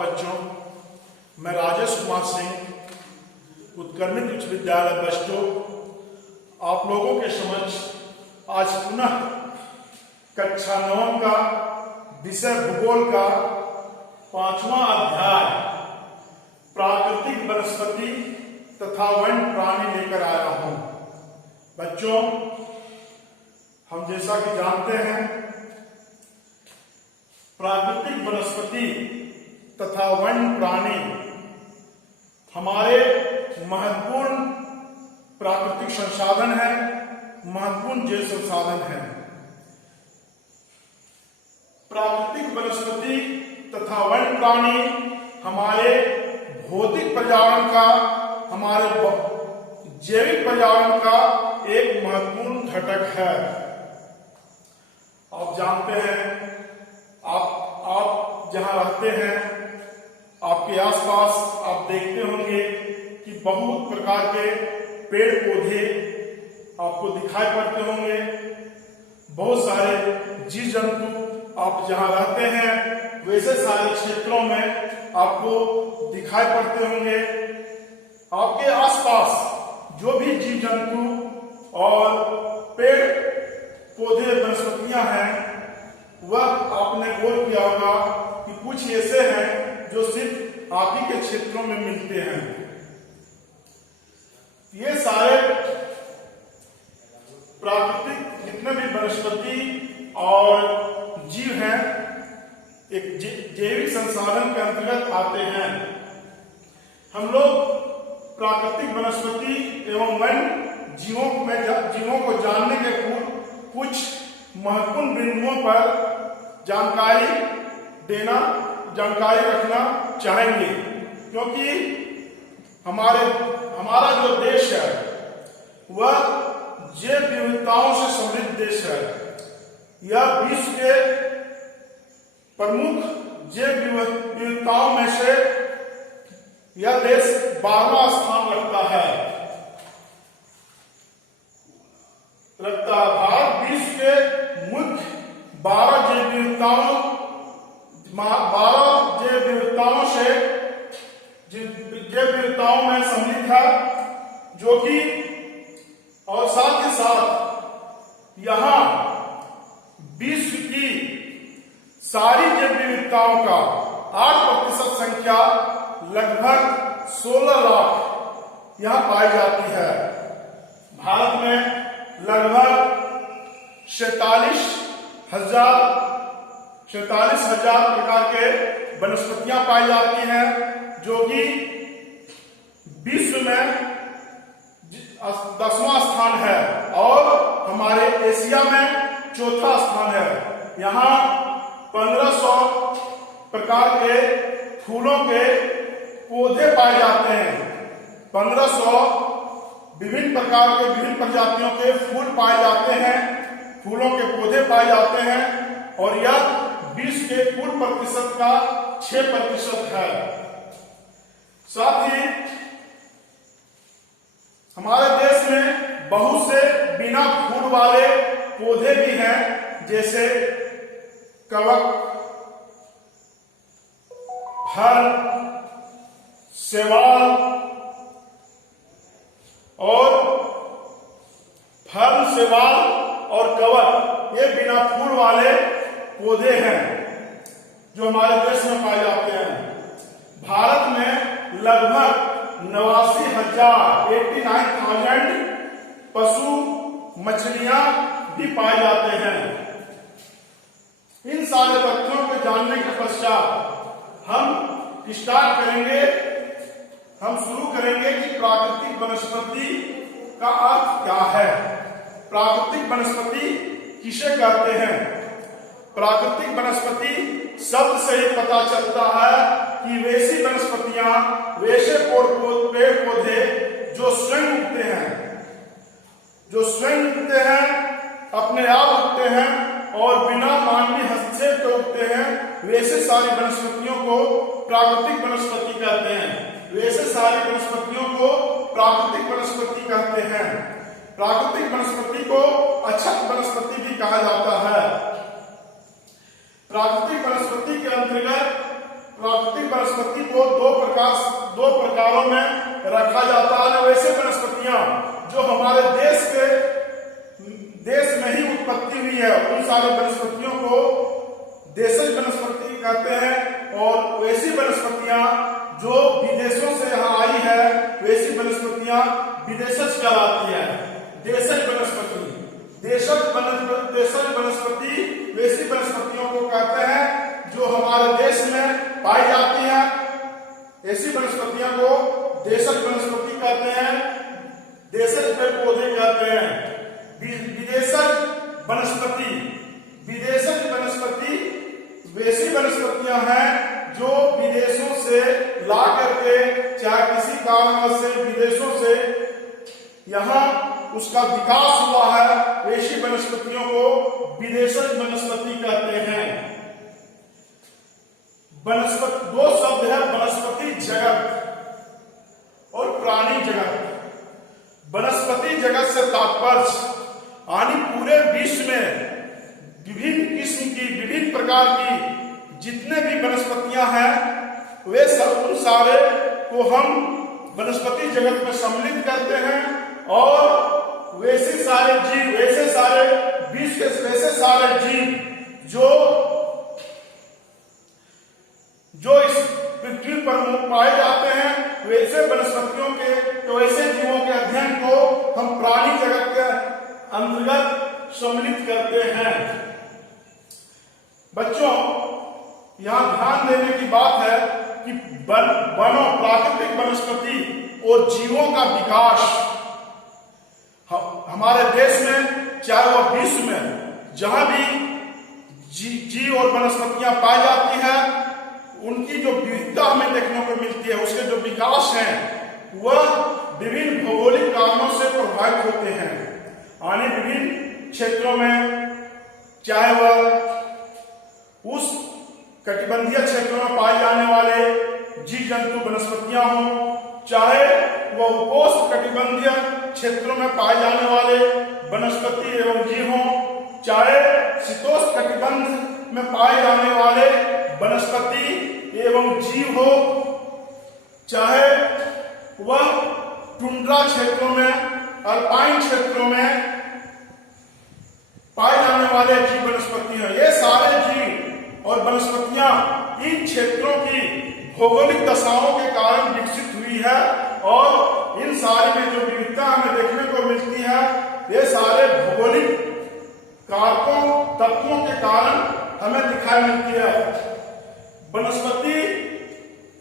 बच्चों, मैं राजेश कुमार सिंह, उत्क्रमित उच्च विद्यालय बस्टो, आप लोगों के समक्ष आज पुनः कक्षा 9 का विषय भूगोल का 5वां अध्याय प्राकृतिक वनस्पति तथा वन्य प्राणी लेकर आया हूं। बच्चों, हम जैसा कि जानते हैं, प्राकृतिक वनस्पति तथा वन्य प्राणी हमारे महत्वपूर्ण प्राकृतिक संसाधन है, महत्वपूर्ण जैव संसाधन है। प्राकृतिक वनस्पति तथा वन्य प्राणी हमारे भौतिक पर्यावरण का, हमारे जैविक पर्यावरण का एक महत्वपूर्ण घटक है। आप जानते हैं, आप जहां रहते हैं, आपके आसपास आप देखते होंगे कि बहुत प्रकार के पेड़ पौधे आपको दिखाई पड़ते होंगे। बहुत सारे जीव जंतु आप जहां रहते हैं वैसे सारे क्षेत्रों में आपको दिखाई पड़ते होंगे। आपके आसपास जो भी जीव जंतु और पेड़ पौधे वनस्पतियां हैं, वह आपने गौर किया होगा कि कुछ ऐसे हैं जो सिर्फ आप ही के क्षेत्रों में मिलते हैं। ये सारे प्राकृतिक जितने भी वनस्पति और जीव हैं एक जैविक संसाधन के अंतर्गत आते हैं। हम लोग प्राकृतिक वनस्पति एवं वन्य जीवों को जानने के पूर्व कुछ महत्वपूर्ण बिंदुओं पर जानकारी रखना चाहेंगे, क्योंकि हमारा जो देश है वह जैव विविधताओं से समृद्ध देश है। यह विश्व के प्रमुख जैव विविधताओं में से यह देश 12वां स्थान रखता है। भारत विश्व के मुख्य 12 जैव विविधताओं में सम्मिलित है, जो कि और साथ ही साथ यहाँ विश्व की सारी जैव विविधताओं का 8% संख्या लगभग 16 लाख यहाँ पाई जाती है। भारत में लगभग 47,000 प्रकार के वनस्पतियां पाई जाती हैं, जो कि विश्व में 10वां स्थान है और हमारे एशिया में 4था स्थान है। यहाँ 1500 प्रकार के फूलों के पौधे पाए जाते हैं। 1500 विभिन्न प्रकार के विभिन्न प्रजातियों के फूल पाए जाते हैं, फूलों के पौधे पाए जाते हैं, और यह विश्व के कुल प्रतिशत का 6% है। साथ ही हमारे देश में बहुत से बिना फूल वाले पौधे भी हैं, जैसे कवक, फल, शैवाल और कवक, ये बिना फूल वाले पौधे हैं जो हमारे देश में पाए जाते हैं। भारत में लगभग 89,000 पशु मछलियां भी पाए जाते हैं। इन सारे तथ्यों को जानने के पश्चात हम शुरू करेंगे कि प्राकृतिक वनस्पति का अर्थ क्या है, प्राकृतिक वनस्पति किसे कहते हैं। प्राकृतिक वनस्पति शब्द से ही पता चलता है कि वैसी वनस्पतियां, वैसे पेड़ पौधे जो स्वयं उगते हैं, अपने आप उगते हैं और बिना मानवीय हस्तक्षेप के उगते हैं, वैसे सारी वनस्पतियों को प्राकृतिक वनस्पति कहते हैं। वैसे सारी वनस्पतियों को प्राकृतिक वनस्पति कहते हैं। प्राकृतिक वनस्पति को अक्षत वनस्पति भी कहा जाता है। प्राकृतिक वनस्पति के अंतर्गत प्राकृतिक वनस्पति को दो प्रकारों में रखा जाता है। वैसे वनस्पतियां जो हमारे देश में ही उत्पत्ति हुई है, उन सारे वनस्पतियों को देशज वनस्पति कहते हैं। और वैसी वनस्पतियां जो विदेशों से यहाँ आई है, वैसी वनस्पतियां विदेशज कहलाती है। देशज वनस्पति वैसी वनस्पतियों को कहते हैं जो हमारे देश में पाई जाती है। ऐसी वनस्पतियों को देशज वनस्पति कहते हैं, देशज पेड़ पौधे कहते हैं। विदेशज वनस्पति वैसी वनस्पतियां हैं जो विदेशों से ला करके, चाहे किसी कारणवश से विदेशों से यहाँ उसका विकास हुआ है, वैसी वनस्पतियों को विदेशज वनस्पति कहते हैं। दो शब्द है, वनस्पति जगत और प्राणी जगत। वनस्पति जगत से तात्पर्य यानी पूरे विश्व में विभिन्न किस्म की, विभिन्न प्रकार की जितने भी वनस्पतियां हैं, वे सब उन सारे को हम वनस्पति जगत में सम्मिलित करते हैं। और वैसे सारे जीव, वैसे सारे विश्व के वैसे सारे जीव जो इस पृथ्वी पर पाए जाते हैं, वैसे वनस्पतियों के, तो वैसे जीवों के अध्ययन को हम प्राणी जगत के अंतर्गत सम्मिलित करते हैं। बच्चों, यहाँ ध्यान देने की बात है कि वनों, प्राकृतिक वनस्पति और जीवों का विकास हमारे देश में, चाहे वह विश्व में जहां भी जीव और वनस्पतियां पाई जाती है, उनकी जो विविधता हमें देखने को मिलती है, उसके जो विकास हैं, वह विभिन्न भौगोलिक कारणों से प्रभावित होते हैं। यानी विभिन्न क्षेत्रों में, चाहे वह उस कटिबंधीय क्षेत्रों में पाए जाने वाले जीव जंतु वनस्पतियां हों, चाहे वह उपोष्ण कटिबंधीय क्षेत्रों में पाए जाने वाले वनस्पति एवं जीव हों, चाहे शीतोष्ण कटिबंध में पाए जाने वाले वनस्पति एवं जीव हो, चाहे वह टुंड्रा क्षेत्रों में, अल्पाइन क्षेत्रों में पाए जाने वाले जीव वनस्पति हैं। ये सारे जीव और वनस्पतियां इन क्षेत्रों की भौगोलिक दशाओं के कारण विकसित हुई है। और इन सारे में जो विविधता हमें देखने को मिलती है, ये सारे भौगोलिक कारकों, तत्वों के कारण हमें दिखाई मिलती है। वनस्पति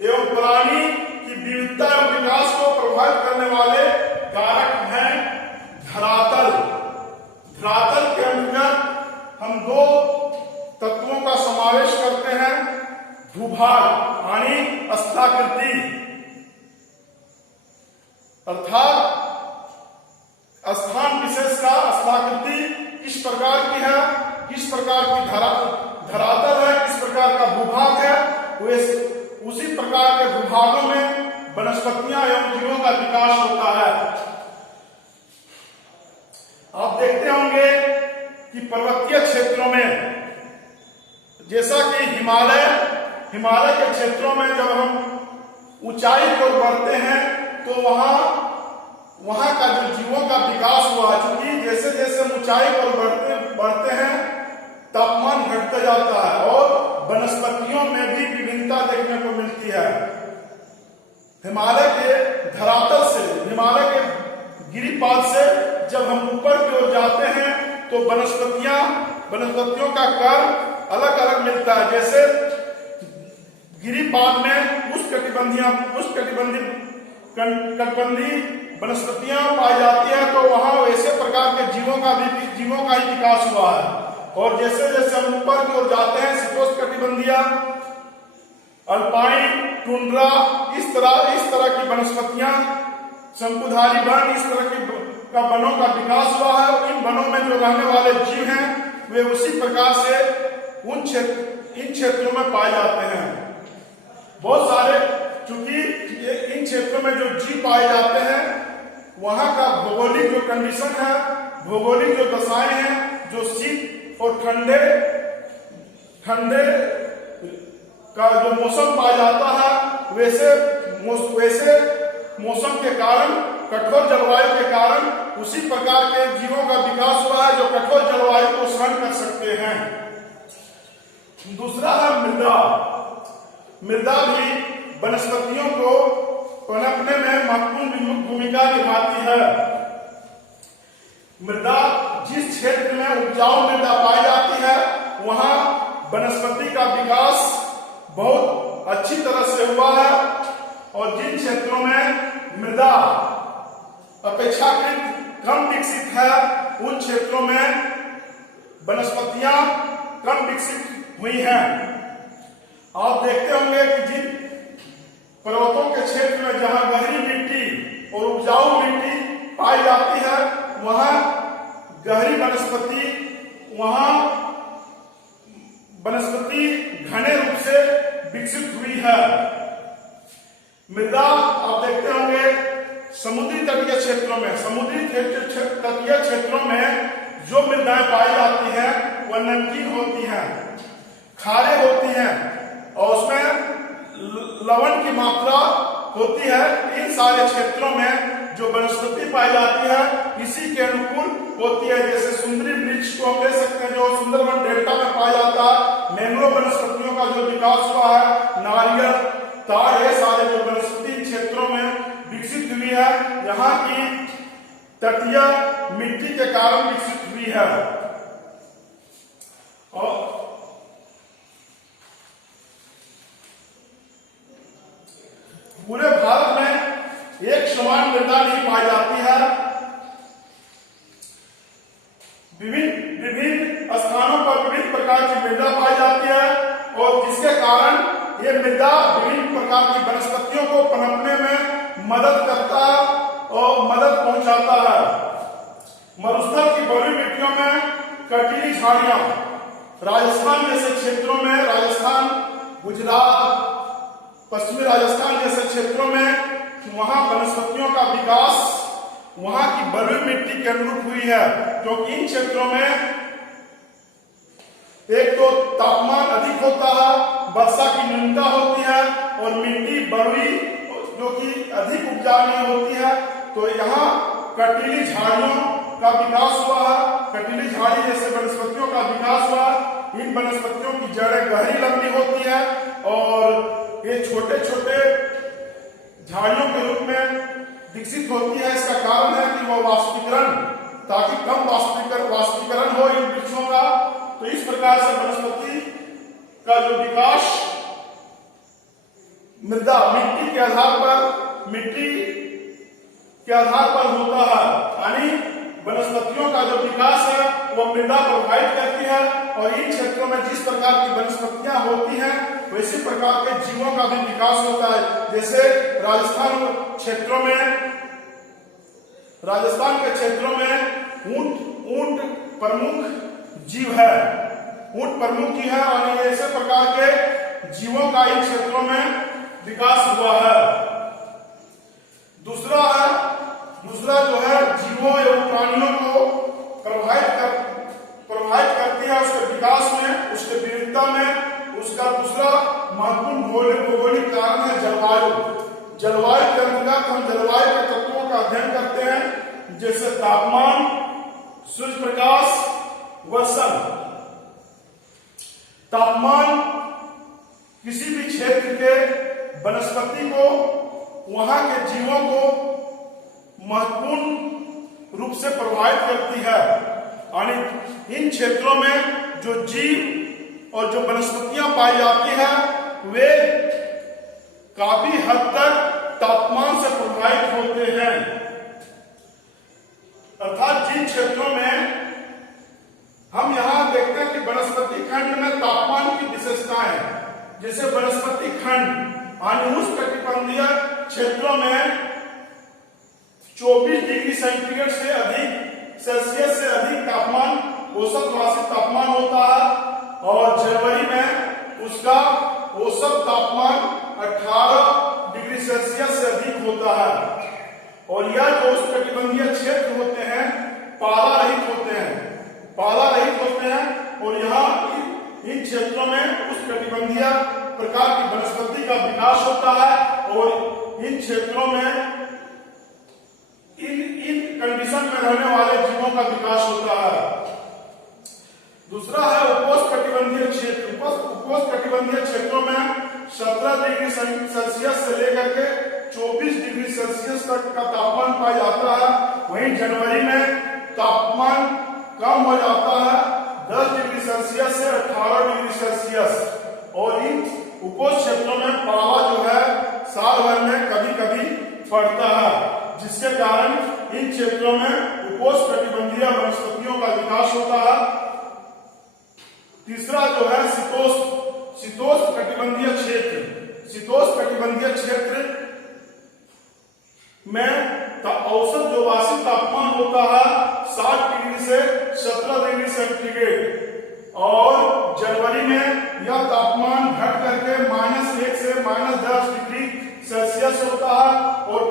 एवं प्राणी की विविधता एवं विकास को प्रभावित करने वाले कारक हैं धरातल। धरातल के अंतर्गत हम दो तत्वों का समावेश करते हैं, भूभाग यानी स्थाकृति, अर्थात स्थान विशेष का स्थाकृति किस प्रकार की है, किस प्रकार की धरातल है, किस प्रकार का भूभाग है, उसी प्रकार के भूभागों में वनस्पतियां एवं जीवों का विकास होता है। आप देखते होंगे कि पर्वतीय क्षेत्रों में, जैसा कि हिमालय के क्षेत्रों में जब हम ऊंचाई की ओर बढ़ते हैं, तो वहां का जो जीवों का विकास हुआ, चूंकि जैसे जैसे हम ऊंचाई की ओर बढ़ते हैं, तापमान घटता जाता है और वनस्पतियों में भी विभिन्नता देखने को मिलती है। हिमालय के धरातल से, हिमालय के गिरिपाद से जब हम ऊपर की ओर जाते हैं, तो वनस्पतियों का कर्म अलग अलग मिलता है। जैसे गिरिपाद में कटिबंधी वनस्पतियां पाई जाती है, तो वहां वैसे प्रकार के जीवों का ही विकास हुआ है। और जैसे जैसे हम ऊपर की ओर जाते हैं, शीतोष्ण कटिबंधीय, अल्पाइन, टुंड्रा, इस तरह की वनस्पतियां, शंकुधारी वन, इस तरह की वनों का विकास हुआ है। इन वनों में जो रहने वाले जीव हैं, वे उसी प्रकार से इन क्षेत्रों में पाए जाते हैं। बहुत सारे, चूंकि इन क्षेत्रों में जो जीव पाए जाते हैं, वहां का भौगोलिक जो कंडीशन है, भौगोलिक जो दशाएं हैं, जो शीत और ठंडे का जो मौसम पाया जाता है, वैसे मौसम के कारण, कठोर जलवायु के कारण उसी प्रकार के जीवों का विकास हुआ है जो कठोर जलवायु को सहन कर सकते हैं। दूसरा है मृदा। मृदा भी वनस्पतियों को पनपने में महत्वपूर्ण भूमिका निभाती है। मृदा, जिस क्षेत्र में उपजाऊ मृदा पाई जाती है वहां वनस्पति का विकास बहुत अच्छी तरह से हुआ है, और जिन क्षेत्रों में मृदा अपेक्षाकृत कम विकसित है उन क्षेत्रों में वनस्पतियां कम विकसित हुई हैं। आप देखते होंगे कि जिन पर्वतों के क्षेत्र में जहां गहरी मिट्टी और उपजाऊ मिट्टी पाई जाती है वहां गहरी वनस्पति घने रूप से विकसित हुई है। मृदा आप देखते होंगे समुद्री तटीय क्षेत्रों में जो मृदाएं पाई जाती हैं वह नमकीन होती हैं, खारे होती हैं और उसमें लवण की मात्रा होती है। इन सारे क्षेत्रों में जो वनस्पति पाई जाती है इसी के अनुकूल होती है। जैसे सुंदरी वृक्ष को हम ले सकते हैं जो सुंदरवन डेल्टा में पाया जाता है। मैंग्रोव वनस्पतियों का जो विकास हुआ है, नारियल, ताड़, ये सारे जो वनस्पति क्षेत्रों में विकसित हुई है यहाँ की तटीय मिट्टी के कारण विकसित हुई है। और पूरे भारत में एक समान मृदा नहीं पाई जाती है। विभिन्न स्थानों पर विभिन्न प्रकार की मृदा पाई जाती है और जिसके कारण ये मृदा विभिन्न प्रकार की वनस्पतियों को पनपने में मदद करता है और मदद पहुंचाता है। मरुस्थल की बलुई मिट्टियों में कटीली झाड़ियां, राजस्थान जैसे क्षेत्रों में, राजस्थान, गुजरात, पश्चिमी राजस्थान जैसे क्षेत्रों में वहां वनस्पतियों का विकास वहां की बलुई मिट्टी के अनुरूप हुई है, क्योंकि इन क्षेत्रों में एक तो तापमान अधिक होता है, वर्षा की न्यूनता होती है और मिट्टी बलुई जो कि अधिक उपजाऊ नहीं होती है, तो यहाँ कटीली झाड़ियों का विकास हुआ है। कटीली झाड़ी जैसे वनस्पतियों का विकास हुआ। इन वनस्पतियों की जड़ें गहरी लंबी होती है और ये छोटे छोटे झाड़ियों के रूप में विकसित होती है। इसका कारण है कि वह वाष्पीकरण, ताकि कम वाष्पीकरण हो इन वृक्षों का। तो इस प्रकार से वनस्पति का जो विकास मृदा, मिट्टी के आधार पर होता है। यानी वनस्पतियों का जो विकास है वह मृदा प्रभावित करती है और इन क्षेत्रों में जिस प्रकार की वनस्पतियां होती हैं वैसे प्रकार के जीवों का भी विकास होता है। जैसे राजस्थान के क्षेत्रों में ऊंट प्रमुख जीव है। ऊंट प्रमुख जीव है और ऐसे प्रकार के जीवों का इन क्षेत्रों में विकास हुआ है। दूसरा जो है जीवों एवं प्राणियों को प्रभावित करती है उसके विकास में, उसके विविधता में। उसका दूसरा महत्वपूर्ण भौगोलिक कारण है जलवायु। जलवायु के अंतर्गत हम जलवायु के तत्वों का अध्ययन करते हैं, जैसे तापमान, सूर्य प्रकाश, वर्षण। तापमान किसी भी क्षेत्र के वनस्पति को, वहां के जीवों को महत्वपूर्ण रूप से प्रभावित करती है। यानी इन क्षेत्रों में जो जीव और जो वनस्पतियां पाई जाती है वे काफी हद तक तापमान से प्रभावित होते हैं। अर्थात जिन क्षेत्रों में हम यहां देखते हैं कि वनस्पति खंड में तापमान की विशेषताएं, जैसे वनस्पति खंड उष्णकटिबंधीय क्षेत्रों में 24 डिग्री सेंटीग्रेड से अधिक, सेल्सियस से अधिक तापमान, औसत वार्षिक तापमान होता है और जनवरी में उसका औसत तापमान 18 डिग्री सेल्सियस से अधिक होता है। और यह जो उष्णकटिबंधीय क्षेत्र होते हैं पाला रहित होते हैं और यहाँ इन क्षेत्रों में उष्णकटिबंधीय प्रकार की वनस्पति का विकास होता है और इन क्षेत्रों में इन कंडीशन में रहने वाले जीवों का विकास होता है। दूसरा है उपोष्णकटिबंधीय क्षेत्र। उपोष्णकटिबंधीय क्षेत्रों में 17 डिग्री सेल्सियस से लेकर के 24 डिग्री सेल्सियस तक का तापमान पाया जाता है। वहीं जनवरी में तापमान कम हो जाता है 10 डिग्री सेल्सियस से 18 डिग्री सेल्सियस। और इन उपोष्ण क्षेत्रों में पाला जो है साल भर में कभी कभी पड़ता है, जिसके कारण इन क्षेत्रों में उपोष्णकटिबंधीय वनस्पतियों का विकास होता है। तीसरा जो है शीतोष्णकटिबंधीय क्षेत्र। शीतोष्णकटिबंधीय क्षेत्र में औसत जो वार्षिक तापमान होता है 7 डिग्री से 17 डिग्री सेंटीग्रेड और जनवरी में यह तापमान घट करके -1 से -10 डिग्री सेल्सियस होता है और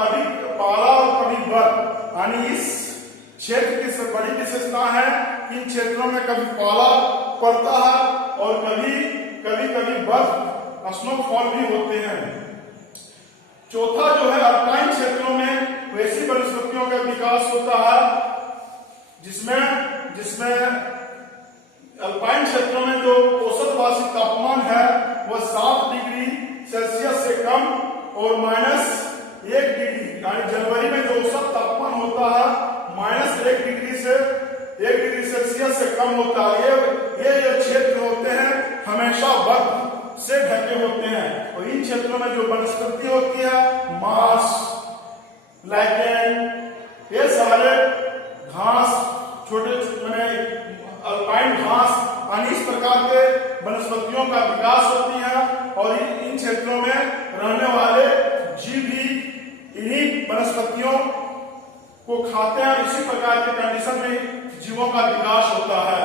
कभी पाला और कभी बर्फ। यानी इस क्षेत्र की बड़ी विशेषता है कि इन क्षेत्रों में कभी पाला पड़ता है और कभी बर्फ स्नोफॉल भी होते हैं। चौथा जो है अल्पाइन क्षेत्रों में वैसी वनस्पतियों का विकास होता है जिसमें अल्पाइन क्षेत्रों में जो औसत वार्षिक तापमान है वह 7 डिग्री सेल्सियस से कम और -1 डिग्री, यानी जनवरी में जो औसत तापमान होता है -1 डिग्री से 1 डिग्री सेल्सियस से कम होता है। ये जो क्षेत्र होते हैं हमेशा बर्फ से ढके होते हैं और इन क्षेत्रों में जो वनस्पति होती है मार्श, लाइकेन, ये सारे घास, छोटे अल्पाइन घास यानी इस प्रकार के वनस्पतियों का विकास होती है और इन क्षेत्रों में रहने वाले जीव भी इन्हीं वनस्पतियों को खाते हैं। इसी प्रकार के कंडीशन में जीवों का विकास होता है।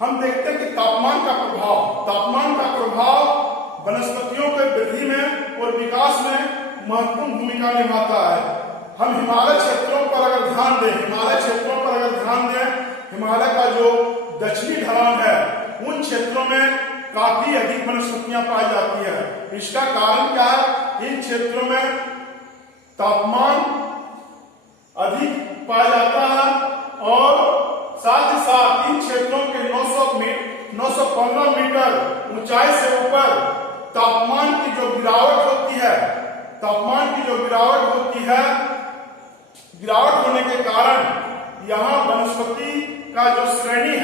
हम देखते हैं कि तापमान का प्रभाव वनस्पतियों के वृद्धि में और विकास में महत्वपूर्ण भूमिका निभाता है। हम हिमालय क्षेत्रों पर अगर ध्यान दें, हिमालय का जो दक्षिणी ढलान है उन क्षेत्रों में काफी अधिक वनस्पतियां पाई जाती है। इसका कारण क्या है? इन क्षेत्रों में तापमान अधिक पाया जाता है और साथ ही साथ इन क्षेत्रों के 915 मीटर ऊंचाई से ऊपर तापमान की जो गिरावट होने के कारण यहाँ वनस्पति का जो श्रेणी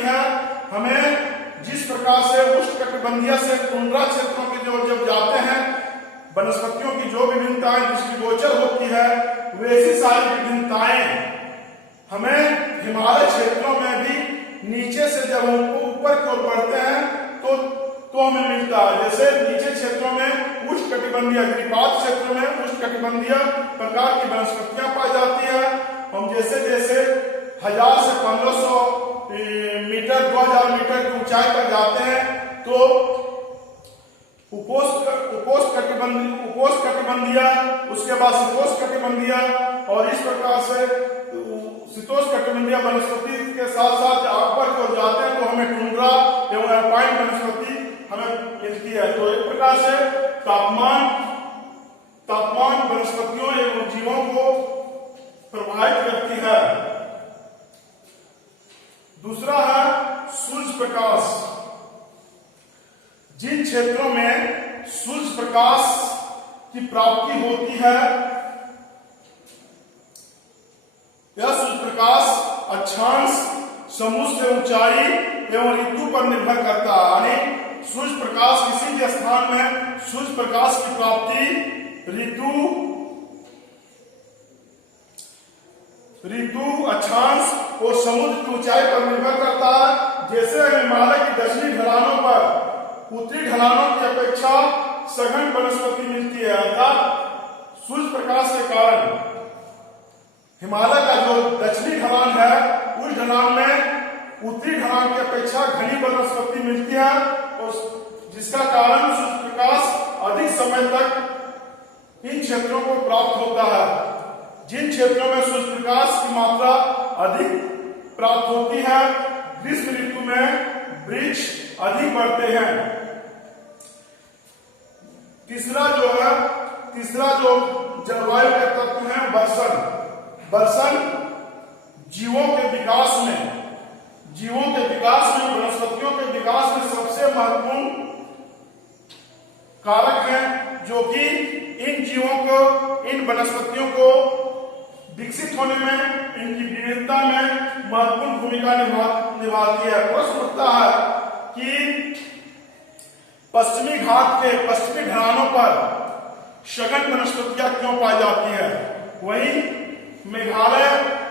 है हमें जिस प्रकार से उष्णकटिबंधीय से टुंड्रा क्षेत्रों के जब जाते हैं वनस्पतियों की जो विभिन्नताएं दृष्टिगोचर होती है वैसी सारी विभिन्नताएं हमें हिमालय क्षेत्रों में भी नीचे से जब हम ऊपर की ओर बढ़ते हैं तो हमें मिलता है। जैसे नीचे क्षेत्रों में उष्णकटिबंधीय गिरिपात क्षेत्र में उष्णकटिबंधीय प्रकार की वनस्पतियां पाई जाती है। हम जैसे 1000 से 1500 मीटर 2000 मीटर की ऊंचाई पर जाते हैं तो उपोष्णकटिबंधीय उसके बाद शीतोष्णकटिबंधीय और इस प्रकार से शीतोष्णकटिबंधीय वनस्पति के साथ साथ ऊपर की ओर जाते हैं तो हमें टुंड्रा एवं अल्पाइन वनस्पति हमें मिलती है। तो एक प्रकार से तापमान वनस्पतियों एवं जीवों को प्रभावित करती है। दूसरा है सूर्य प्रकाश। जिन क्षेत्रों में सूर्य प्रकाश की प्राप्ति होती है यह सूर्य प्रकाश अक्षांश, समुद्र से ऊंचाई एवं ऋतु पर निर्भर करता है। यानी सूर्य प्रकाश किसी भी स्थान में सूर्य प्रकाश की प्राप्ति ऋतु, अक्षांश और समुद्र की ऊंचाई पर निर्भर करता है। जैसे हिमालय की दक्षिणी ढलानों पर उत्तरी ढलानों की अपेक्षा सघन वनस्पति मिलती है, अर्थात सूर्य प्रकाश के कारण हिमालय का जो दक्षिणी ढलान है उस ढलान में उत्तरी ढलान की अपेक्षा घनी वनस्पति मिलती है और जिसका कारण सूर्य प्रकाश अधिक समय तक इन क्षेत्रों को प्राप्त होता है। जिन क्षेत्रों में सूर्य प्रकाश की मात्रा अधिक प्राप्त होती है, ग्रीष्म ऋतु में वृक्ष अधिक बढ़ते हैं। तीसरा जो जलवायु का तत्व है वर्षण। वर्षण जीवों के विकास में, वनस्पतियों के विकास में सबसे महत्वपूर्ण कारक है, जो कि इन जीवों को, इन वनस्पतियों को विकसित होने में, इनकी विविधता में महत्वपूर्ण भूमिका निभाती है। प्रश्न उठता है कि पश्चिमी घाट के पश्चिमी ढलानों पर सघन वनस्पतियां क्यों पाई जाती है, वहीं मेघालय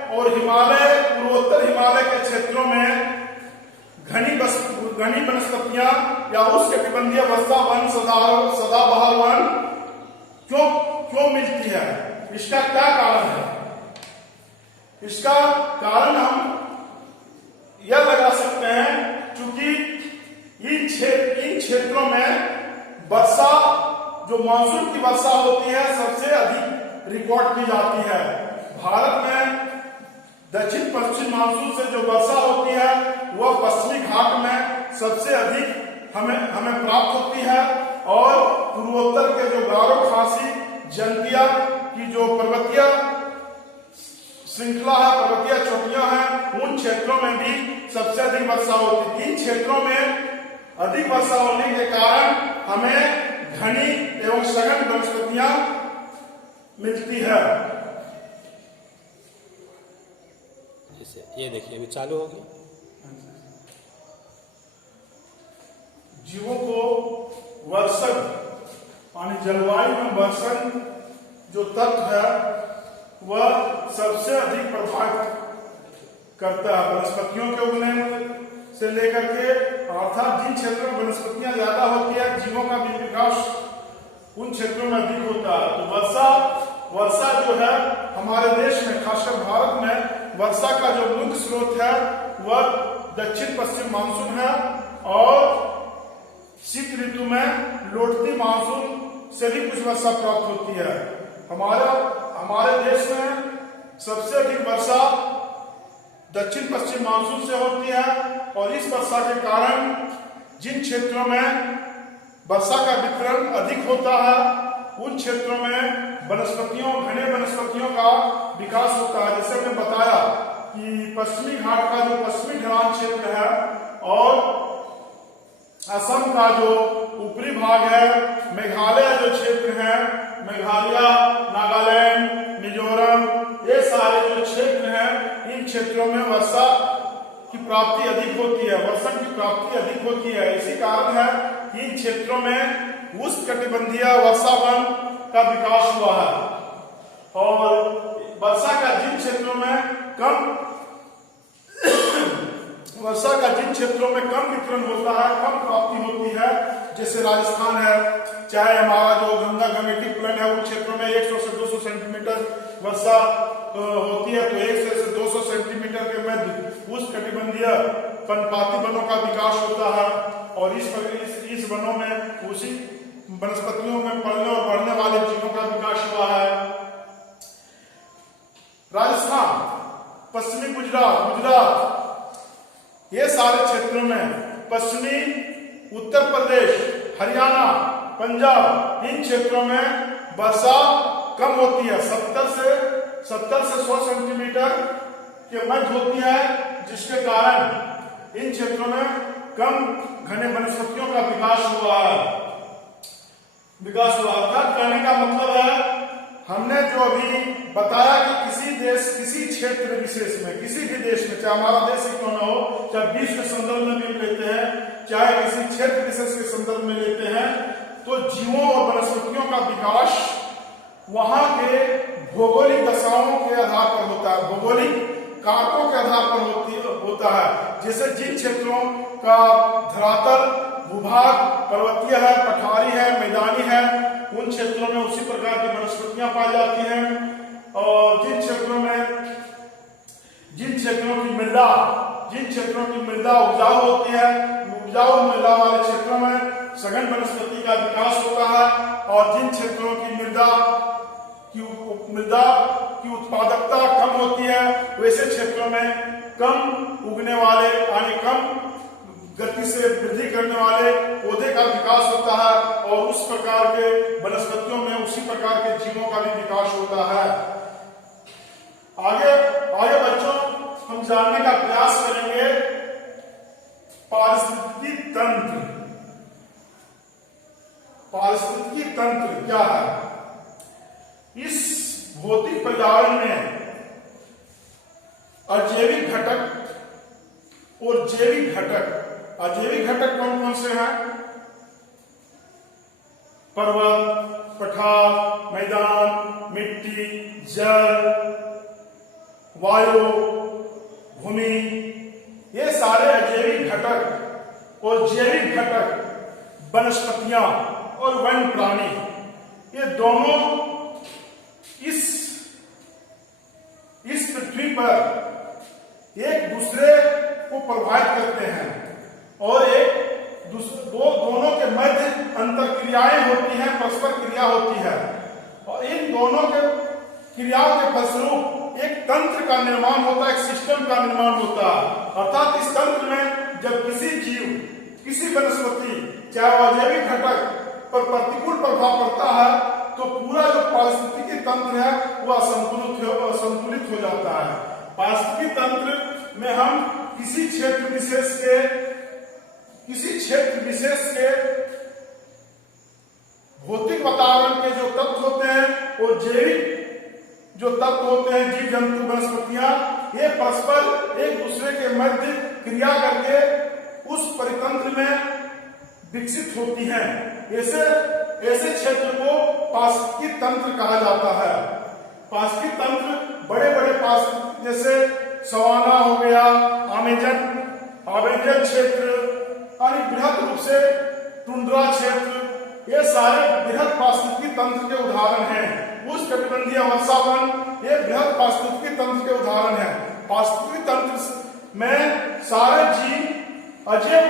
और हिमालय, पूर्वोत्तर हिमालय के क्षेत्रों में घनी वनस्पतियां या उष्णकटिबंधीय वर्षा वन, सदाबहार वन क्यों मिलती है? इसका क्या कारण है? इसका कारण हम यह लगा सकते हैं, क्योंकि इन क्षेत्रों में वर्षा, जो मानसून की वर्षा होती है, सबसे अधिक रिकॉर्ड की जाती है। भारत में दक्षिण पश्चिम मानसून से जो वर्षा होती है वह पश्चिमी घाट में सबसे अधिक हमें प्राप्त होती है, और पूर्वोत्तर के जो गारो खासी जंतिया की जो पर्वतीय श्रृंखला है, पर्वतीय चोटियां हैं, उन क्षेत्रों में भी सबसे अधिक वर्षा होती है। इन क्षेत्रों में अधिक वर्षा होने के कारण हमें घनी एवं सघन वनस्पतियां मिलती है। ये देखिए अभी चालू हो गया। जीवों को वर्षण, यानी जलवायु में वर्षण जो तत्व है वह सबसे अधिक प्रभावित करता है वनस्पतियों के उगने से लेकर के, अर्थात जिन क्षेत्रों में वनस्पतियां ज्यादा होती है, जीवों का भी विकास उन क्षेत्रों में अधिक होता है। तो वर्षा जो है हमारे देश में, खासकर भारत में, वर्षा का जो मुख्य स्रोत है वह दक्षिण पश्चिम मानसून है, और शीत ऋतु में लौटती मानसून से भी कुछ वर्षा प्राप्त होती है। हमारे देश में सबसे अधिक वर्षा दक्षिण पश्चिम मानसून से होती है, और इस वर्षा के कारण जिन क्षेत्रों में वर्षा का वितरण अधिक होता है, उन क्षेत्रों में घने वनस्पतियों का विकास होता है। जैसे मैंने बताया कि पश्चिमी घाट का जो पश्चिमी ढलान क्षेत्र है, और असम का जो ऊपरी भाग है, मेघालय जो क्षेत्र है, मेघालय, नागालैंड, मिजोरम, ये सारे जो क्षेत्र हैं, इन क्षेत्रों में वर्षा की प्राप्ति अधिक होती है, वर्षण की प्राप्ति अधिक होती है। इसी कारण है कि इन क्षेत्रों में उष्णकटिबंधीय वर्षा वन का विकास हुआ है, और वर्षा का जिन क्षेत्रों में कम वितरण होता है, कम प्राप्ति होती है, जैसे राजस्थान है, चाहे हमारा जो गंगा गंगेटिक प्लेन है, उन क्षेत्रों में 100 से 200 सेंटीमीटर वर्षा होती है, तो 100 से 200 सेंटीमीटर के मध्य उष्णकटिबंधीय पर्णपाती वनों का विकास होता है, और इस वनों में उसी वनस्पतियों में पलने और बढ़ने वाले जीवों का विकास हुआ है। राजस्थान, पश्चिमी गुजरात, ये सारे क्षेत्रों में, पश्चिमी उत्तर प्रदेश, हरियाणा, पंजाब, इन क्षेत्रों में वर्षा कम होती है, 70 से 100 सेंटीमीटर के मध्य होती है, जिसके कारण इन क्षेत्रों में कम घने वनस्पतियों का विकास हुआ है। अर्थात कहने का मतलब है, हमने जो अभी बताया कि किसी क्षेत्र विशेष में, किसी भी देश में, चाहे हमारा देश ही क्यों न हो, चाहे विश्व के संदर्भ में भी लेते हैं, चाहे किसी क्षेत्र विशेष के संदर्भ में लेते हैं, तो जीवों और वनस्पतियों का विकास वहां के भौगोलिक दशाओं के आधार पर होता है, भौगोलिक कारकों के आधार पर होता है। जैसे जिन क्षेत्रों का धरातल भूभाग पर्वतीय है, पठारी है, मैदानी है, उन क्षेत्रों में उसी प्रकार की वनस्पतियां पाई जाती हैं, और जिन क्षेत्रों की मृदा उपजाऊ होती है, उपजाऊ मृदा वाले क्षेत्रों में सघन वनस्पति का विकास होता है, और जिन क्षेत्रों की मृदा की मृदा की उत्पादकता कम होती है, वैसे क्षेत्रों में कम उगने वाले यानी कम गति से वृद्धि करने वाले पौधे का विकास होता है और उस प्रकार के वनस्पतियों में उसी प्रकार के जीवों का भी विकास होता है। आगे आगे बच्चों हम जानने का प्रयास करेंगे पारिस्थितिकी तंत्र। पारिस्थितिकी तंत्र क्या है? इस भौतिक पर्यावरण में अजैविक घटक और जैविक घटक, अजैविक घटक कौन कौन से हैं? पर्वत, पठार, मैदान, मिट्टी, जल, वायु, भूमि, ये सारे अजैविक घटक और जैविक घटक वनस्पतियां और वन्य प्राणी, ये दोनों इस पृथ्वी पर एक दूसरे को प्रभावित करते हैं और दोनों के मध्य अंतर क्रियाएं होती हैं, परस्पर क्रिया होती है और इन दोनों के क्रियाओं के फलस्वरूप एक तंत्र का निर्माण होता है, एक सिस्टम का निर्माण होता है। अर्थात इस तंत्र में जब किसी जीव, किसी वनस्पति, चाहे अजैविक घटक पर प्रतिकूल प्रभाव पड़ता है तो पूरा जो पारिस्थितिकी तंत्र है वो असंतुलित हो जाता है। पारिस्थितिकी तंत्र में हम किसी क्षेत्र विशेष के भौतिक वातावरण के जो तत्व होते हैं और जैविक जो तत्व होते हैं, जीव जंतु वनस्पतियां, ये परस्पर एक दूसरे के मध्य क्रिया करके उस परितंत्र में विकसित होती हैं। ऐसे क्षेत्र को पारिस्थितिकी तंत्र कहा जाता है। पारिस्थितिकी तंत्र बड़े बड़े पारिस्थितिक जैसे सवाना हो गया, अमेजन क्षेत्र, यानी बृहद रूप से टुंड्रा क्षेत्र, ये सारे बृहद पारिस्थितिकी तंत्र के उदाहरण हैं। उष्णकटिबंधीय वर्षावन ये बृहद पारिस्थितिकी तंत्र के उदाहरण हैं। पारिस्थितिकी तंत्र में सारे जीव अजैव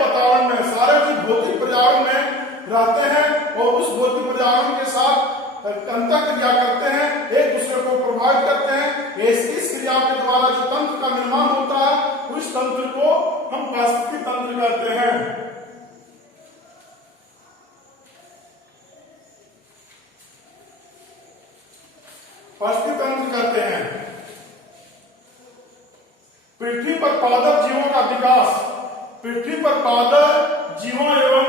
वातावरण में, सारे जीव भौतिक पर्यावरण में रहते हैं और उस भौतिक पर्यावरण के साथ अंतर क्रिया करते हैं, एक दूसरे को प्रभावित करते हैं। इस क्रिया के द्वारा जो तंत्र का निर्माण होता है उस तंत्र को हम पारिस्थितिकी तंत्र कहते हैं। पारिस्थितिकी तंत्र कहते हैं पृथ्वी पर पादप जीवों का विकास। पृथ्वी पर पादप जीवों एवं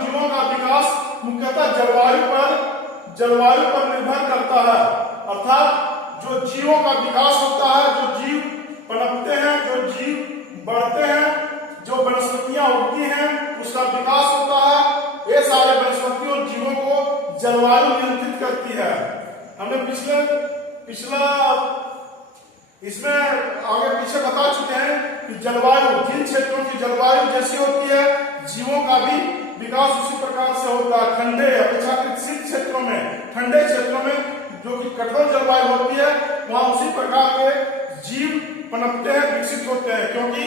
जीवों का विकास मुख्यतः जलवायु पर निर्भर करता है। अर्थात जो जीवों का विकास होता है, जो जीव पनपते हैं, जो जीव बढ़ते हैं, जो वनस्पतियां उगती हैं, उसका विकास होता है। ये सारे वनस्पतियों और जीवों को जलवायु नियंत्रित करती है। हमने पिछला इसमें आगे पीछे बता चुके हैं कि जलवायु, जिन क्षेत्रों की जलवायु जैसी होती है, जीवों का भी विकास उसी प्रकार से होता है। ठंडे अपेक्षाकृत शीत क्षेत्रों में, ठंडे क्षेत्रों में जो कि कठोर जलवायु होती है, वहां उसी प्रकार के जीव पनपते हैं, विकसित होते हैं, क्योंकि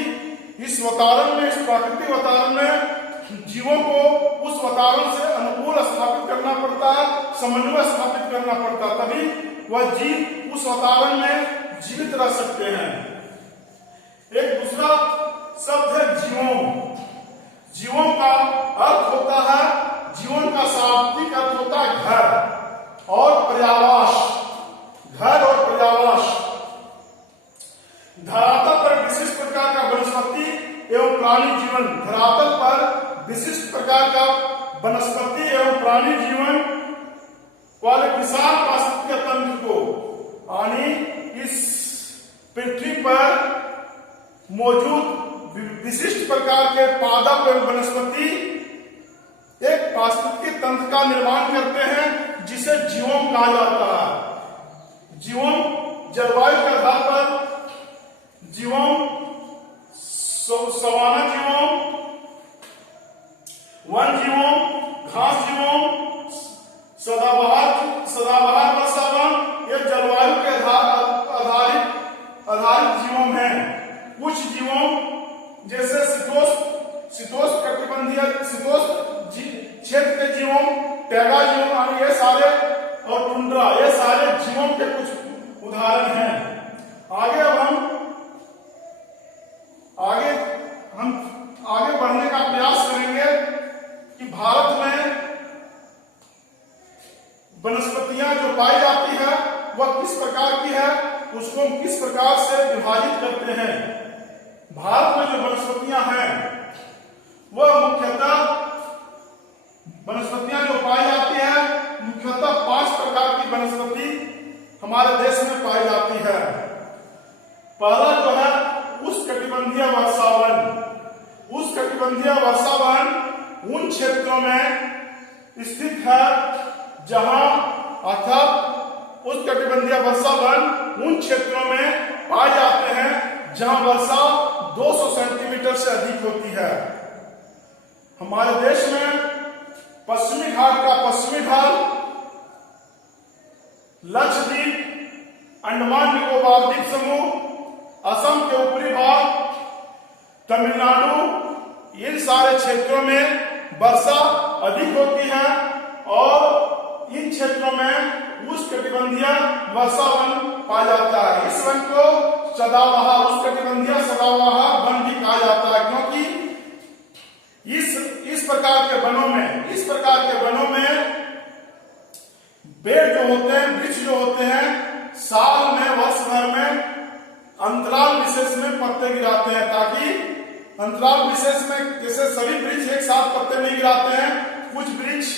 इस वातावरण में, इस प्राकृतिक वातावरण में जीवों को उस वातावरण से अनुकूल स्थापित करना पड़ता है, समन्वय स्थापित करना पड़ता है, तभी वह जीव उस वातावरण में जीवित रह सकते हैं। एक दूसरा शब्द है जीवों। जीवों का अर्थ होता है, जीवन का शाब्दिक अर्थ होता है घर और पर्यावास। घर और पर्यावास। धरातल पर विशिष्ट प्रकार का वनस्पति एवं प्राणी जीवन, धरातल पर विशिष्ट प्रकार का वनस्पति एवं प्राणी जीवन वाले विशाल पारिस्थितिक तंत्र को, यानी इस पृथ्वी पर मौजूद विशिष्ट प्रकार के पादप एवं वनस्पति एक पारिस्थितिकी तंत्र का निर्माण करते हैं, जिसे जीवों कहा जाता है। जीवों जलवायु के आधार पर जीवों, सवाना जीवों, वन जीवों, घास जीवों, सदाबहार वर्षावन, ये जलवायु के आधारित जीवों हैं। कुछ जीवों जैसे शीतोष्ण कटिबंधीय, शीतोष्ण क्षेत्र के जीवों टैगा जीव, ये सारे, और टुंड्रा, ये सारे जीवों के कुछ उदाहरण हैं। आगे अब हम आगे बढ़ने का प्रयास करेंगे कि भारत में वनस्पतियां जो पाई जाती है वह किस प्रकार की है, उसको हम किस प्रकार से विभाजित करते हैं। भारत में जो वनस्पतियां हैं वह मुख्यतः वनस्पतियां जो पाई जाती है मुख्यतः 5 प्रकार की वनस्पति हमारे देश में पाई जाती है। पहला जो है उष्णकटिबंधीय वर्षावन। उष्णकटिबंधीय वर्षावन उन क्षेत्रों में स्थित है जहां, अर्थात उष्णकटिबंधीय वर्षावन उन क्षेत्रों में पाए जाते हैं जहां वर्षा 200 सेंटीमीटर से अधिक होती है। हमारे देश में पश्चिमी घाट का पश्चिमी ढाल, लक्षद्वीप, अंडमान निकोबार द्वीप समूह, असम के ऊपरी भाग, तमिलनाडु, इन सारे क्षेत्रों में वर्षा अधिक होती है और इन क्षेत्रों में उष्णकटिबंधीय वर्षावन पाया जाता है। इस वन को सदाबहार, उष्णकटिबंधीय सदाबहार वन भी कहा जाता है, क्योंकि इस प्रकार के वनों में पेड़ जो होते हैं, वृक्ष जो होते हैं, साल में, वर्ष भर में अंतराल विशेष में पत्ते गिराते हैं, ताकि अंतराल विशेष में, जैसे सभी वृक्ष एक साथ पत्ते नहीं गिराते हैं, कुछ वृक्ष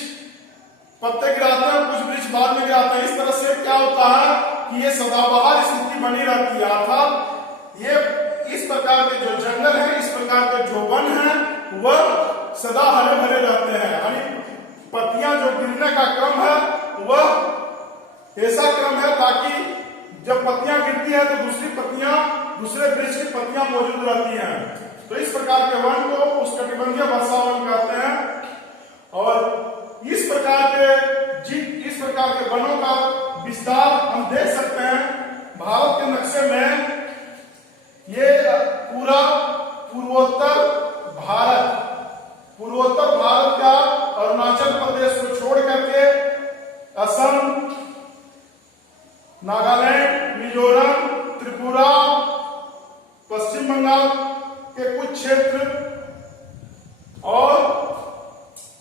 पत्ते गिराते हैं, कुछ वृक्ष बाद में गिराते हैं। इस तरह से क्या होता है कि ये सदाबहार स्थिति बनी रहती है, अर्थात ये इस प्रकार के जो जंगल है, इस प्रकार के जो वन है वह सदा हरे भरे रहते हैं। यानी पत्तियां जो गिरने का क्रम है वह ऐसा क्रम है ताकि जब पत्तियां गिरती है तो दूसरे वृक्ष की पत्तियां मौजूद रहती हैं। तो इस प्रकार के वन को उष्णकटिबंधीय वर्षावन कहते हैं। और इस प्रकार के वनों का विस्तार हम देख सकते हैं भारत के नक्शे में। ये पूरा पूर्वोत्तर भारत का अरुणाचल प्रदेश को छोड़ करके असम, नागालैंड, मिजोरम, त्रिपुरा, पश्चिम बंगाल के कुछ क्षेत्र और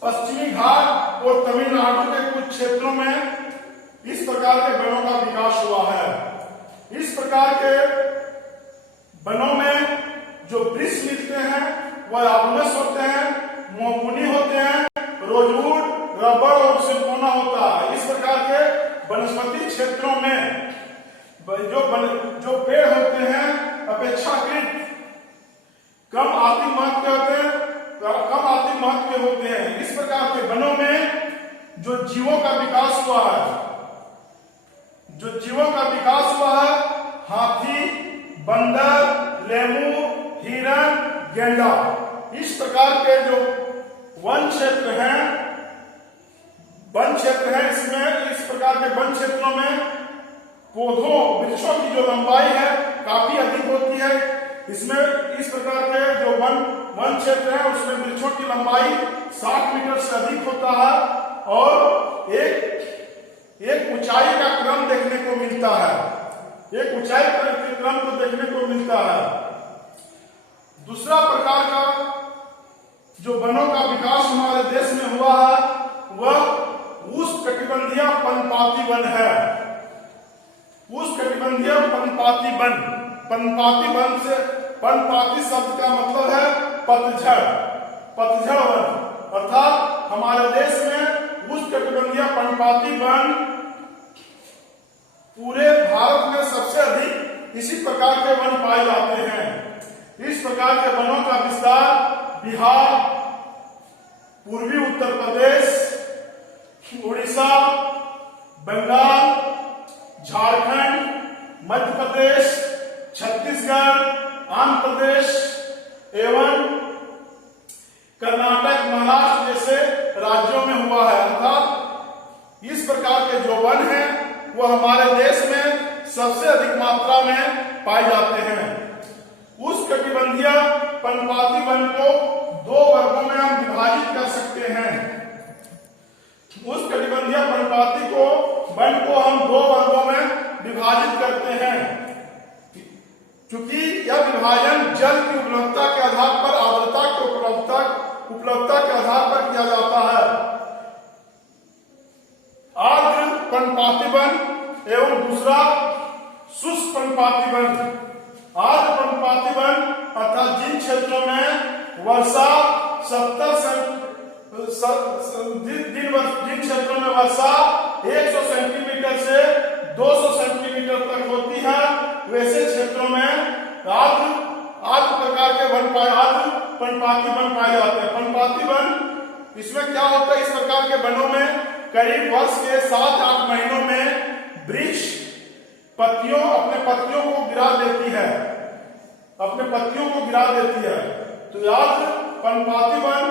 पश्चिमी घाट और तमिलनाडु के कुछ क्षेत्रों में इस प्रकार के वनों का विकास हुआ है। इस प्रकार के वनों में जो वृक्ष मिलते हैं वह आबुनस होते हैं, मोहगुनी होते हैं, रोजवुड, रबड़ और सिंकोना होता है। इस प्रकार के वनस्पति क्षेत्रों में जो पेड़ होते हैं अपेक्षाकृत कम आर्थिक महत्व के होते हैं। इस प्रकार के वनों में जो जीवों का विकास हुआ है, हाथी, बंदर, लेमूर, हिरण, गेंडा, इस प्रकार के जो वन क्षेत्र हैं, इसमें इस प्रकार के वन क्षेत्रों में पौधों, वृक्षों की जो लंबाई है काफी अधिक होती है। इसमें इस प्रकार के जो वन क्षेत्र है उसमें वृक्षों की लंबाई 60 मीटर से अधिक होता है और एक ऊंचाई का क्रम देखने को मिलता है। दूसरा प्रकार का जो वनों का विकास हमारे देश में हुआ है वह उष्णकटिबंधीय पर्णपाती वन है। उष्णकटिबंधीय पर्णपाती वन, पर्णपाती शब्द का मतलब है पतझड़ वन, अर्थात हमारे देश में उष्णकटिबंधीय पर्णपाती वन पूरे भारत में सबसे अधिक इसी प्रकार के वन पाए जाते हैं। इस प्रकार के वनों का विस्तार बिहार, पूर्वी उत्तर प्रदेश, उड़ीसा, बंगाल, झारखंड, मध्य प्रदेश, छत्तीसगढ़, आंध्र प्रदेश एवं कर्नाटक, महाराष्ट्र जैसे राज्यों में हुआ है। अर्थात इस प्रकार के जो वन हैं वो हमारे देश में सबसे अधिक मात्रा में पाए जाते हैं। उष्णकटिबंधीय पर्णपाती वन को 2 वर्गों में हम विभाजित कर सकते हैं। उपलब्धता के आधार पर किया जाता है। आर्द्र पर्णपाती वन एवं दूसरा शुष्क पर्णपाती वन। आर्द्र पर्णपाती वन अर्थात जिन क्षेत्रों में वर्षा 70 जिन क्षेत्रों में वर्षा 100 सेंटीमीटर से 200 सेंटीमीटर तक होती है, वैसे क्षेत्रों में आर्द्र प्रकार के आर्द्र पर्णपाती वन पाए जाते हैं। पर्णपाती वन, इसमें क्या होता है, इस प्रकार के वनों में करीब वर्ष के 7-8 महीनों में वृक्ष अपने पत्तियों को गिरा देती है, तो याद पर्णपाती वन।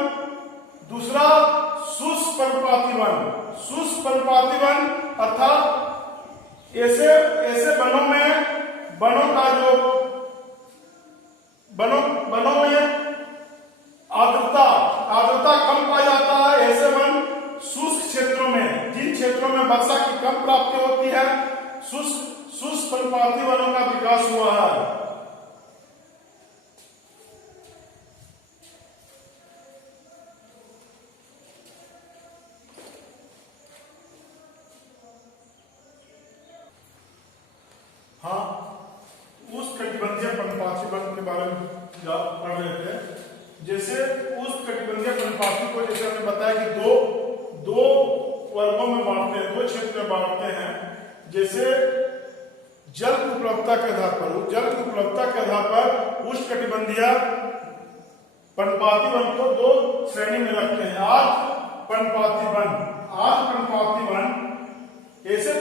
दूसरा शुष्क पर्णपाती वन। शुष्क पर्णपाती वन अर्थात ऐसे वनों में आर्द्रता कम पाया जाता है। ऐसे वन शुष्क क्षेत्रों में, जिन क्षेत्रों में वर्षा की कम प्राप्ति होती है, शुष्क पर्णपाती वनों का विकास हुआ है। हाँ, उष्णकटिबंधीय पर्णपाती वन के बारे में पढ़ रहे थे। जैसे उष्णकटिबंधीय पर्णपाती को जैसे हमने बताया कि दो वर्गों में बांटते हैं, 2 क्षेत्र में बांटते हैं। जैसे जल की उपलब्धता के आधार पर उष्णकटिबंधीय पर्णपाती वन को 2 श्रेणी में रखते हैं। आर्द्र पर्णपाती वन ऐसे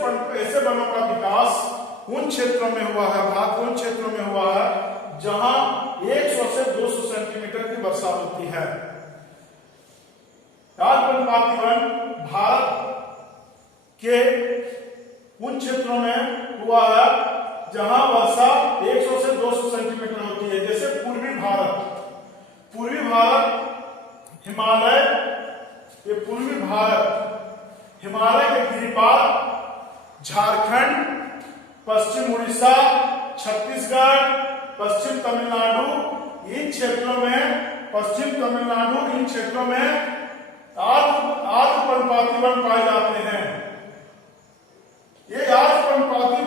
वनों का विकास उन क्षेत्रों में हुआ है, जहां 100 से 200 सेंटीमीटर की वर्षा होती है। आर्द्र पर्णपाती वन भारत के उन क्षेत्रों में हुआ है जहां वर्षा 100 से 200 सेंटीमीटर होती है। जैसे पूर्वी भारत, हिमालय के गिरिपाद, झारखंड, पश्चिम उड़ीसा, छत्तीसगढ़, पश्चिम तमिलनाडु, इन क्षेत्रों में आर्द्र पर्णपाती वन पाए जाते हैं। ये आर्द्र पर्णपाती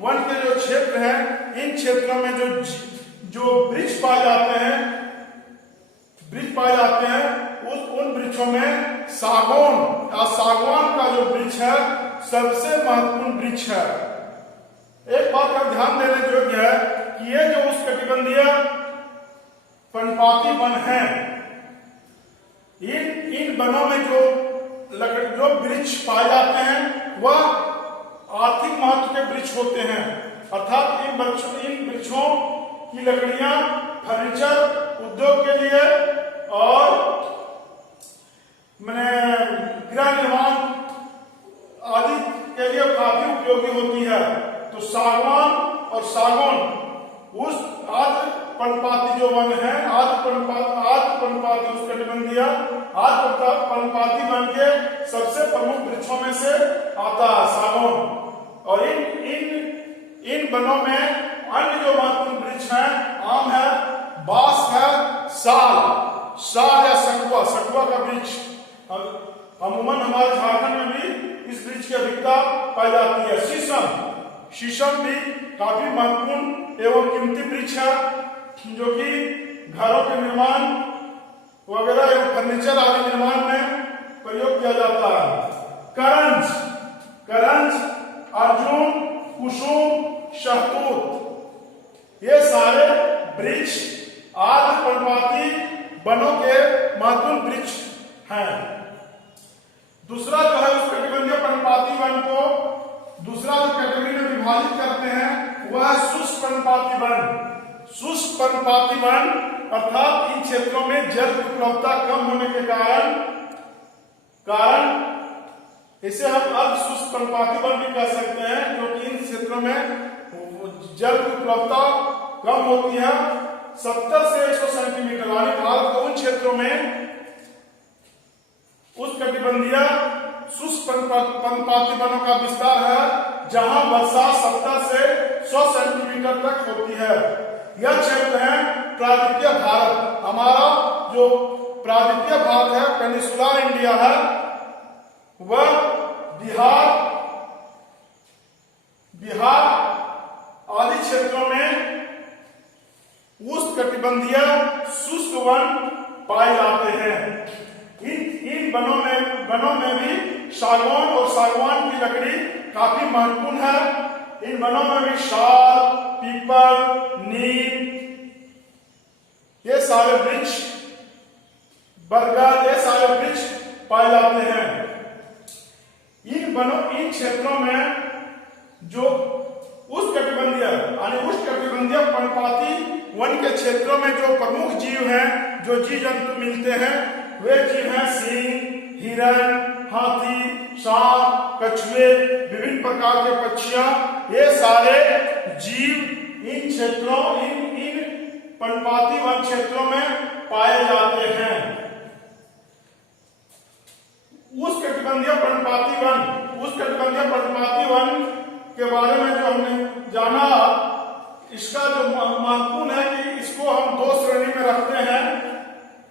वन के जो क्षेत्र हैं, इन क्षेत्रों में जो वृक्ष पाए जाते हैं, उन वृक्षों में सागवान का जो वृक्ष है सबसे महत्वपूर्ण वृक्ष है। एक बात का ध्यान देने योग्य है कि ये जो उष्णकटिबंधीय पर्णपाती वन है, इन वनों में जो वृक्ष पाए जाते हैं वह आर्थिक महत्व के वृक्ष होते हैं। अर्थात इन वृक्षों की लकड़ियां फर्नीचर उद्योग के लिए और गृह निर्माण आदि के लिए काफी उपयोगी होती है। तो सागौन उस आर्द्र पर्णपाती जो वन है, आर्द्र पर्णपाती उष्णकटिबंधीय आर्द्र पर्णपाती वन के सबसे प्रमुख वृक्षों में से आता है सागौन। और इन वनों में अन्य जो महत्वपूर्ण वृक्ष हैं, आम है, बांस है, साल या सखुआ का वृक्ष। अमूमन हमारे झारखंड में भी इस वृक्ष की अधिकता पाई जाती है। शीशम भी काफी महत्वपूर्ण एवं कीमती वृक्ष है, जो कि घरों के निर्माण वगैरह एवं फर्नीचर आदि निर्माण में प्रयोग किया जाता है। करंज, अर्जुन, कुसुम, शहतूत, ये सारे वृक्ष आर्द्र पर्णपाती वनों के महत्वपूर्ण वृक्ष हैं। दूसरा जो है उष्णकटिबंधीय पर्णपाती वन को दूसरा जो कैटेगरी में विभाजित करते हैं वह है शुष्क पर्णपाती वन। शुष्क पर्णपाती वन अर्थात इन क्षेत्रों में जल की उपलब्धता कम होने के कारण इसे हम अर्ध शुष्क पर्णपाती वन भी कह सकते हैं, क्योंकि इन क्षेत्रों में जल की उपलब्धता कम होती है। 70 से 100 सेंटीमीटर यानी भारत के उन क्षेत्रों में उष्णकटिबंधीय शुष्क पर्णपाती वनों का विस्तार है, जहां वर्षा 70 से 100 सेंटीमीटर तक होती है। यह क्षेत्र है प्रायद्वीपीय भारत, हमारा जो प्रायद्वीपीय भारत है, पेनिसुलर इंडिया है, वह बिहार आदि क्षेत्रों में उष्णकटिबंधीय शुष्क वन पाए जाते हैं। इन वनों में भी सागवान और सागवान की लकड़ी काफी महत्वपूर्ण है। इन वनों में भी साल, पीपल, नीम, ये सारे वृक्ष, बरगद, ये सारे वृक्ष पाए जाते हैं। इन क्षेत्रों में जो उष्णकटिबंधीय पर्णपाती वन के क्षेत्रों में जो प्रमुख जीव हैं, जो जीव जंतु मिलते हैं, वे जीव हैं सिंह, हिरण, हाथी, सांप, कछुए, विभिन्न प्रकार के पक्षियां। ये सारे जीव इन पर्णपाती वन क्षेत्रों में पाए जाते हैं। उष्णकटिबंधीय पर्णपाती वन के बारे में जो हमने जाना, इसका जो महत्वपूर्ण है कि इसको हम दो श्रेणी में रखते हैं।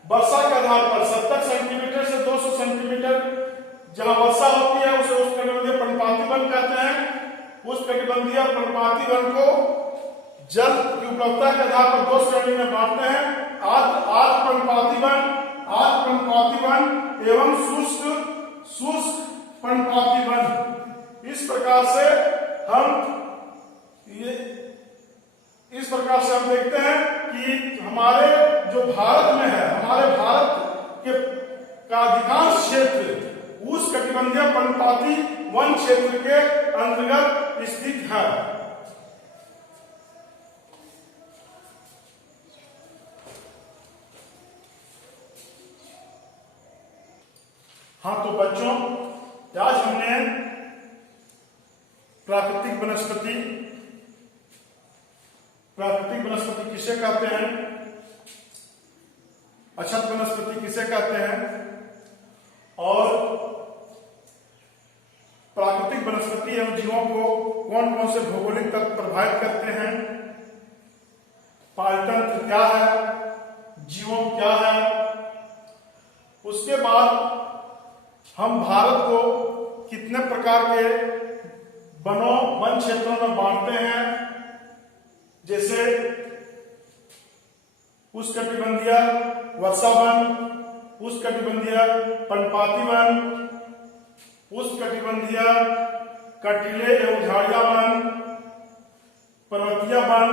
वर्षा के आधार पर 70 सेंटीमीटर से 200 सेंटीमीटर जहां वर्षा होती है उसे उष्णकटिबंधीय पर्णपाती वन कहते हैं। उष्णकटिबंधीय पर्णपाती वन को जल की उपलब्धता के आधार पर दो श्रेणी में बांटते हैं, आर्द्र पर्णपाती वन एवं शुष्क पर्णपाती वन। इस प्रकार से हम देखते हैं कि हमारे जो भारत में है, हमारे भारत का अधिकांश क्षेत्र उष्णकटिबंधीय पर्णपाती वन क्षेत्र के अंतर्गत स्थित है। हाँ, तो बच्चों, आज हमने प्राकृतिक वनस्पति किसे कहते हैं, अछत वनस्पति किसे कहते हैं, और प्राकृतिक वनस्पति एवं जीवों को कौन कौन से भौगोलिक तत्व प्रभावित करते हैं, पालतंत्र क्या है, जीवों क्या है। उसके बाद हम भारत को कितने प्रकार के वन क्षेत्रों में बांटते हैं, जैसे उष्णकटिबंधीय वर्षा वन, उष्णकटिबंधीय पर्णपाती वन, उष्णकटिबंधीय कटीले एवं झाड़िया वन, पर्वतीय वन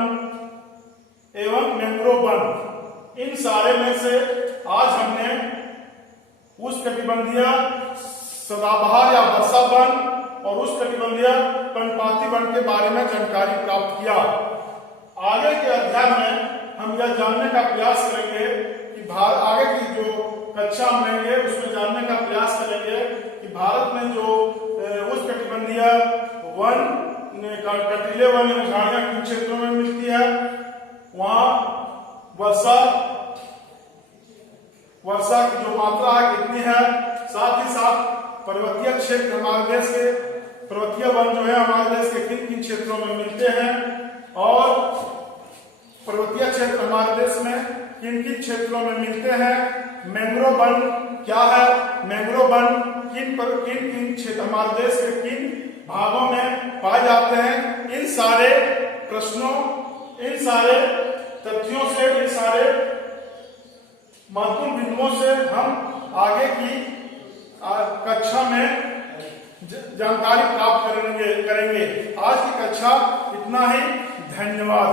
एवं मैंग्रोव वन। इन सारे में से आज हमने उष्णकटिबंधीय सदाबहार या वर्षा वन और उष्णकटिबंधीय पर्णपाती वन के बारे में जानकारी प्राप्त किया। आगे के अध्याय में हम यह जानने का प्रयास करेंगे कि आगे की जो कक्षा हम लेंगे उसमें जानने का प्रयास करेंगे कि भारत में जो उष्णकटिबंधीय वन, कटीले वन एवं झाड़ियां किन क्षेत्रों में मिलती है, वहां वर्षा की जो मात्रा है कितनी है, साथ ही साथ पर्वतीय क्षेत्र, हमारे देश के पर्वतीय वन जो है हमारे देश के किन किन क्षेत्रों में मिलते हैं, और पर्वतीय क्षेत्र हमारे देश में किन किन क्षेत्रों में मिलते हैं, मैंग्रोव वन क्या है, मैंग्रोव वन किन किन क्षेत्र हमारे देश के किन भागों में पाए जाते हैं। इन सारे प्रश्नों, इन सारे तथ्यों से, इन सारे महत्वपूर्ण बिंदुओं से हम आगे की कक्षा में जानकारी प्राप्त करेंगे। आज की कक्षा इतना ही। धन्यवाद।